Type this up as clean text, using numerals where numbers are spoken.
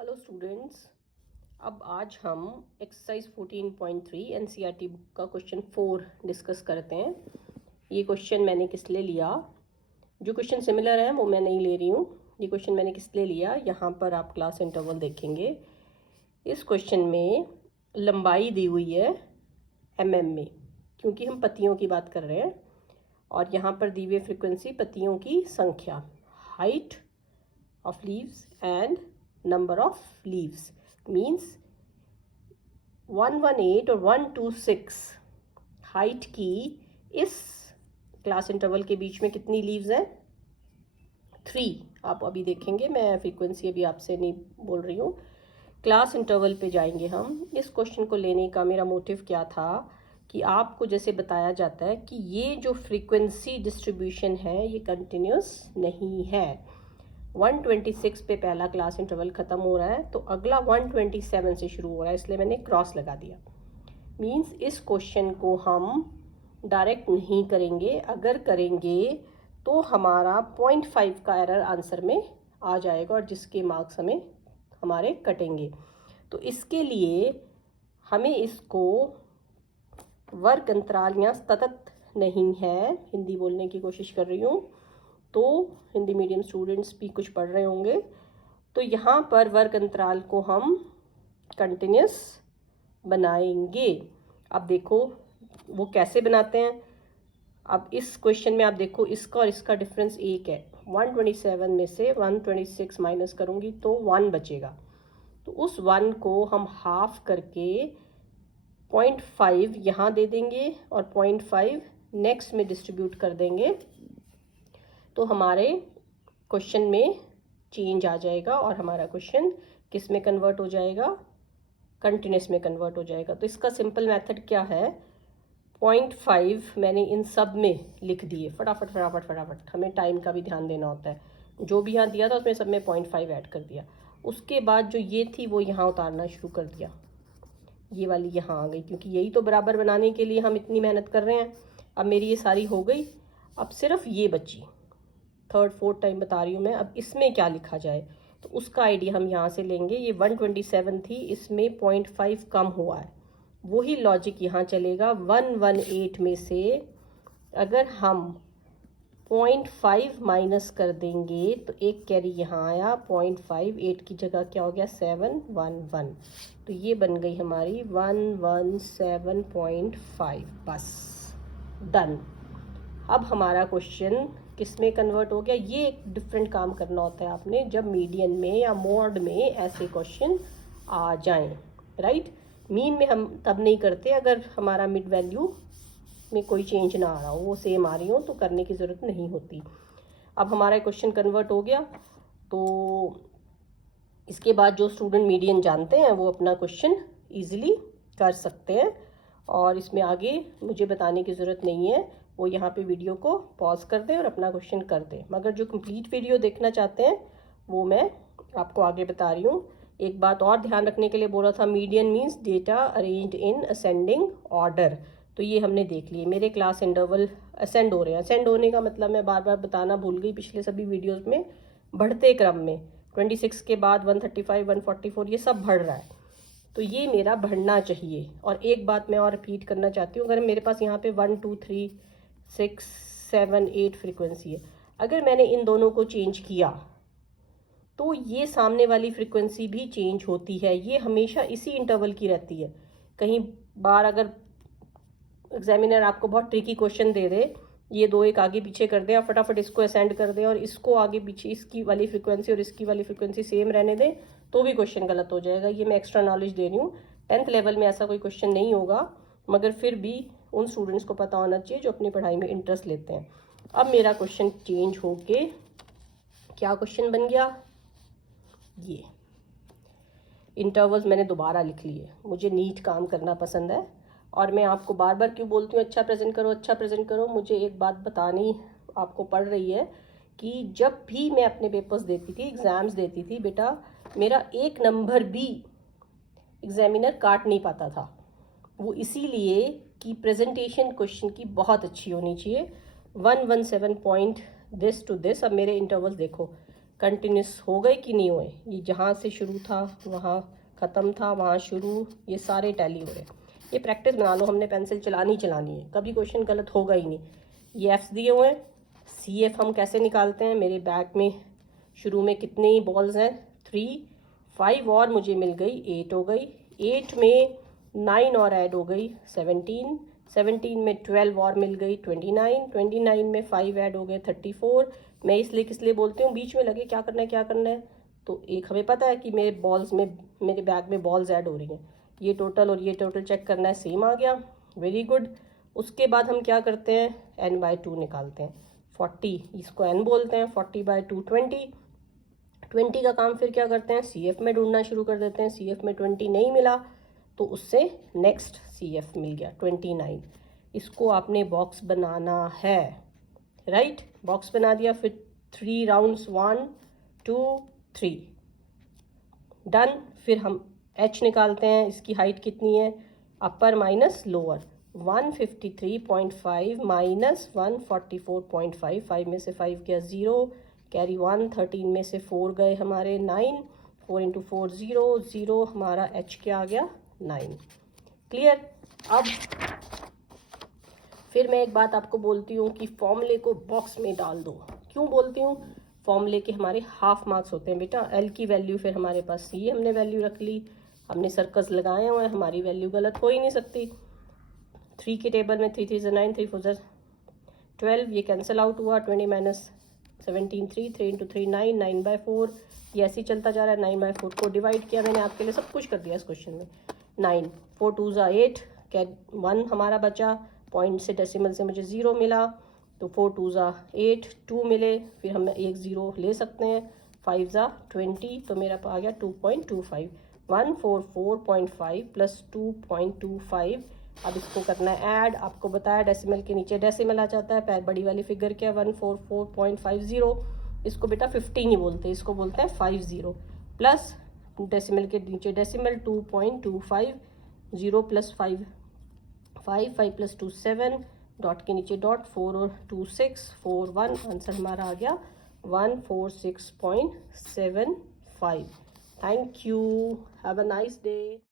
Hello students, अब आज हम एक्सरसाइज 14.3 एनसीईआरटी बुक का क्वेश्चन 4 डिस्कस करते हैं। ये क्वेश्चन मैंने किस लिए लिया, जो क्वेश्चन सिमिलर है वो मैं नहीं ले रही हूँ। ये क्वेश्चन मैंने किस लिए लिया, यहाँ पर आप क्लास इंटरवल देखेंगे। इस क्वेश्चन में लंबाई दी हुई है mm में, क्योंकि हम पत्तियों की बात कर रहे हैं, और यहाँ पर दी हुई फ्रिक्वेंसी पत्तियों की संख्या, height of leaves and number of leaves means 118 और 126 हाइट की इस क्लास इंटरवल के बीच में कितनी लीव्स हैं? 3। आप अभी देखेंगे, मैं फ्रीक्वेंसी अभी आपसे नहीं बोल रही हूँ। क्लास इंटरवल पे जाएंगे हम। इस क्वेश्चन को लेने का मेरा मोटिव क्या था कि आपको जैसे बताया जाता है कि ये जो फ्रीक्वेंसी डिस्ट्रीब्यूशन है ये कंटिन्यूस नहीं है। 126 पे पहला क्लास इंटरवल ख़त्म हो रहा है, तो अगला 127 से शुरू हो रहा है, इसलिए मैंने क्रॉस लगा दिया। मीन्स इस क्वेश्चन को हम डायरेक्ट नहीं करेंगे, अगर करेंगे तो हमारा 0.5 का एरर आंसर में आ जाएगा और जिसके मार्क्स हमारे कटेंगे। तो इसके लिए हमें इसको वर्ग अंतराल या सतत नहीं है, हिंदी बोलने की कोशिश कर रही हूँ, तो हिंदी मीडियम स्टूडेंट्स भी कुछ पढ़ रहे होंगे, तो यहाँ पर वर्ग अंतराल को हम कंटिन्यूस बनाएंगे। अब देखो वो कैसे बनाते हैं। अब इस क्वेश्चन में आप देखो, इसका और इसका डिफरेंस 1 है। 127 में से 126 माइनस करूँगी तो 1 बचेगा, तो उस 1 को हम हाफ करके 0.5 यहाँ दे देंगे और 0.5 नेक्स्ट में डिस्ट्रीब्यूट कर देंगे, तो हमारे क्वेश्चन में चेंज आ जाएगा और हमारा क्वेश्चन किस में कन्वर्ट हो जाएगा? कंटिन्यूस में कन्वर्ट हो जाएगा। तो इसका सिंपल मेथड क्या है? 0.5 मैंने इन सब में लिख दिए, फटाफट फटाफट फटाफट, हमें टाइम का भी ध्यान देना होता है। जो भी यहाँ दिया था उसमें सब में 0.5 ऐड कर दिया। उसके बाद जो ये थी वो यहाँ उतारना शुरू कर दिया, ये वाली यहाँ आ गई, क्योंकि यही तो बराबर बनाने के लिए हम इतनी मेहनत कर रहे हैं। अब मेरी ये सारी हो गई, अब सिर्फ ये बची, थर्ड फोर्थ टाइम बता रही हूँ मैं। अब इसमें क्या लिखा जाए, तो उसका आइडिया हम यहाँ से लेंगे। ये 127 थी, इसमें 0.5 कम हुआ है, वही लॉजिक यहाँ चलेगा। 118 में से अगर हम 0.5 माइनस कर देंगे तो एक कैरी यहाँ आया, 0.5 8 की जगह क्या हो गया? 711, तो ये बन गई हमारी 117.5। बस डन। अब हमारा क्वेश्चन किस में कन्वर्ट हो गया? ये एक डिफरेंट काम करना होता है आपने, जब मीडियन में या मॉड में ऐसे क्वेश्चन आ जाएं, राइट। मीन में हम तब नहीं करते अगर हमारा मिड वैल्यू में कोई चेंज ना आ रहा हो, वो सेम आ रही हो तो करने की ज़रूरत नहीं होती। अब हमारा क्वेश्चन कन्वर्ट हो गया, तो इसके बाद जो स्टूडेंट मीडियन जानते हैं वो अपना क्वेश्चन ईजिली कर सकते हैं, और इसमें आगे मुझे बताने की ज़रूरत नहीं है। वो यहाँ पे वीडियो को पॉज कर दें और अपना क्वेश्चन कर दें। मगर जो कंप्लीट वीडियो देखना चाहते हैं वो मैं आपको आगे बता रही हूँ। एक बात और ध्यान रखने के लिए बोला था, median means data arranged in ascending order. तो ये हमने देख लिए, मेरे क्लास इंटरवल असेंड हो रहे हैं। असेंड होने का मतलब मैं बार बार बताना भूल गई पिछले सभी वीडियोज़ में, बढ़ते क्रम में 26 के बाद 135 144 ये सब बढ़ रहा है, तो ये मेरा बढ़ना चाहिए। और एक बात मैं और रिपीट करना चाहती हूँ, अगर मेरे पास यहाँ पे 1 2 3 6 7 8 फ्रीक्वेंसी है, अगर मैंने इन दोनों को चेंज किया तो ये सामने वाली फ्रीक्वेंसी भी चेंज होती है। ये हमेशा इसी इंटरवल की रहती है। कहीं बार अगर एग्जामिनर आपको बहुत ट्रिकी क्वेश्चन दे दे, ये दो एक आगे पीछे कर दे, आप फटाफट इसको असेंड कर दे और इसको आगे पीछे, इसकी वाली फ्रीक्वेंसी और इसकी वाली फ्रीक्वेंसी सेम रहने दें, तो भी क्वेश्चन गलत हो जाएगा। ये मैं एक्स्ट्रा नॉलेज दे रही हूँ। 10th लेवल में ऐसा कोई क्वेश्चन नहीं होगा, मगर फिर भी उन स्टूडेंट्स को पता होना चाहिए जो अपनी पढ़ाई में इंटरेस्ट लेते हैं। अब मेरा क्वेश्चन चेंज होके क्या क्वेश्चन बन गया? ये इंटरवल्स मैंने दोबारा लिख लिए। मुझे नीट काम करना पसंद है, और मैं आपको बार बार क्यों बोलती हूँ अच्छा प्रेजेंट करो, अच्छा प्रेजेंट करो। मुझे एक बात बतानी आपको पड़ रही है कि जब भी मैं अपने पेपर्स देती थी, एग्ज़ाम्स देती थी, बेटा मेरा एक नंबर भी एग्जामिनर काट नहीं पाता था। वो इसीलिए कि प्रेजेंटेशन क्वेश्चन की बहुत अच्छी होनी चाहिए। 117 पॉइंट दिस टू दिस। अब मेरे इंटरवल्स देखो, कंटिन्यूस हो गए कि नहीं हुए, ये जहाँ से शुरू था वहाँ ख़त्म था, वहाँ शुरू, ये सारे टैली हो रहे। ये प्रैक्टिस बना लो, हमने पेंसिल चलानी है, कभी क्वेश्चन गलत होगा ही नहीं। ये एफ्स दिए हुए हैं, सी एफ हम कैसे निकालते हैं, मेरे बैग में शुरू में कितनी बॉल्स हैं, 3, 5 और मुझे मिल गई 8 हो गई, 8 में 9 और ऐड हो गई 17, 17 में 12 और मिल गई 29, 29 में 5 ऐड हो गए 34। मैं इसलिए किस लिए बोलती हूँ, बीच में लगे क्या करना है, तो एक हमें पता है कि मेरे बॉल्स में, मेरे बैग में बॉल्स ऐड हो रही हैं, ये टोटल और ये टोटल चेक करना है, सेम आ गया, वेरी गुड। उसके बाद हम क्या करते हैं, n/2 निकालते हैं, 40 इसको n बोलते हैं, 40/2 20, 20 का काम फिर क्या करते हैं, सी एफ में ढूंढना शुरू कर देते हैं, सी एफ में 20 नहीं मिला तो उससे नेक्स्ट सी एफ मिल गया 29, इसको आपने बॉक्स बनाना है, राइट, बॉक्स बना दिया, फिर 3 राउंड्स 1 2 3 डन। फिर हम एच निकालते हैं, इसकी हाइट कितनी है, अपर माइनस लोअर, 153.5 माइनस 144.5, 5 में से 5 गया 0, कैरी 1, 13 में से 4 गए हमारे 9, 4 इंटू 4 0 0, हमारा एच क्या आ गया 9, क्लियर। अब फिर मैं एक बात आपको बोलती हूँ कि फॉर्मूले को बॉक्स में डाल दो, क्यों बोलती हूँ, फॉर्मूले के हमारे हाफ मार्क्स होते हैं बेटा, एल की वैल्यू फिर हमारे पास सी, हमने वैल्यू रख ली, हमने सर्कस लगाए हुए हैं, हमारी वैल्यू गलत हो ही नहीं सकती। 3 के टेबल में 3 3 9, 3 4 12, ये कैंसिल आउट हुआ, 20 माइनस 17 3, 3 इंटू 3 9, 9/4, ये ऐसे ही चलता जा रहा है, 9/4 को डिवाइड किया मैंने, आपके लिए सब कुछ कर दिया इस क्वेश्चन में, 9 4 2 8, क्या 1 हमारा बचा, पॉइंट से डेसिमल से मुझे 0 मिला, तो 4 2 8, 2 मिले, फिर हम एक 0 ले सकते हैं, 5 20, तो मेरा आ गया 2.25, 144.5 प्लस 2.25। अब इसको करना है ऐड, आपको बताया डेसिमल के नीचे डेसिमल आ जाता है, बड़ी वाली फिगर क्या है 144.50, इसको बेटा 15 ही बोलते हैं, इसको बोलते हैं 50, प्लस डेसिमल के नीचे डेसिमल 2.25, 0 प्लस 5 5 5 प्लस 2 7, डॉट के नीचे डॉट, 4 और 2 6 4 1, आंसर हमारा आ गया 146.75। Thank you, have a nice day.